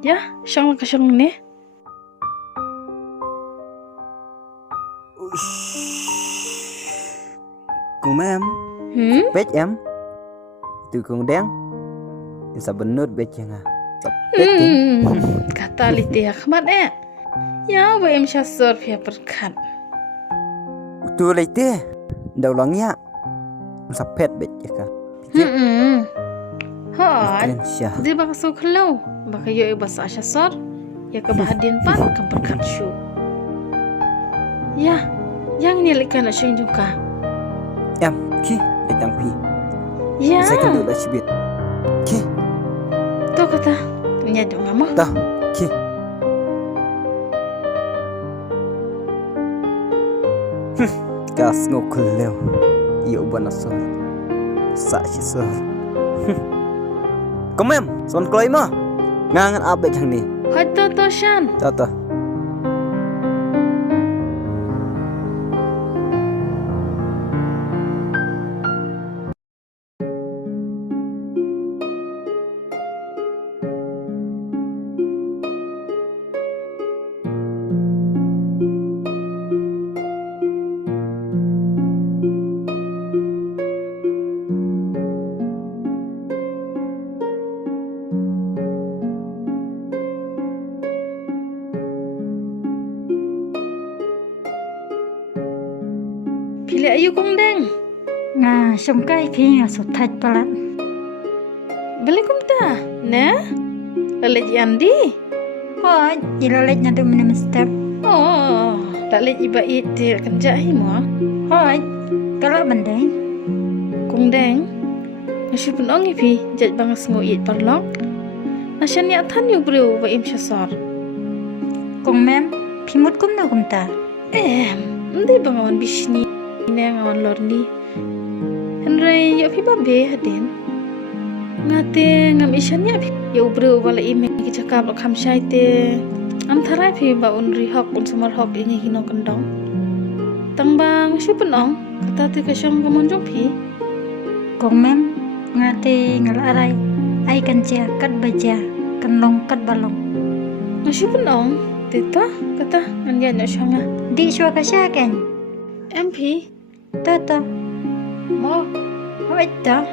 Ya, syang ka syang ni. Cùng mấy em Bết em Từ cùng đen Em sao bên nốt bết chăng à Tập bết kính Kata liti Ahmad Ya, wa em syasur pia berkat. Tùa lấy tê Đầu lắng nhá Em sao bết bết chăng à Hot. Keren syah Di baka suklau, baka yo ibasa syasur. Ya ka bahadin pan ka berkat syu. Ya, yang ni likan na syang juga. Em khi Để tăng phi Ya. Saya kan duduk cibit Khi Tu kata, nyadu ngama. Tah Khi Gas ngokul leo Iyo buat nasol Sa syasur Cùng em Son kelai mah Ngangan abek chang ni Hoi to shan. Tah tah Pilih ayu kong deng. Nga sungkai phi nga suthaj pala. Beli kum ta, ne? Lalit yandi. Hoi, ilalet na dum na mister. Oh, lalit iba itir kan jahi mo. Hoi, kala bandai. Kong deng. Nasi pun ongi pi jat bangas ngo it parlok. Nasyan ni atan yu bru wa im syasor. Kung mem, pimut kum na kum ta. Ndi bangawan bisni ne ngawan lorni. Henry ya pi babe hadin. Ngate ngam isyan ya pi ya bru wala im ki cakap lo kham syai te. Am tharai pi ba unri hok un samar hok ini hino kendong. Tang bang si pun ong kata te kasyang kamon jong pi. Kung mem, nga te ngala aray. Ay kan cia kat baja, kan long kat balong. Nasi pun ong teta kata ngan ya syanga. Di syua ka siya ken. MP Tata, mo hoi ta.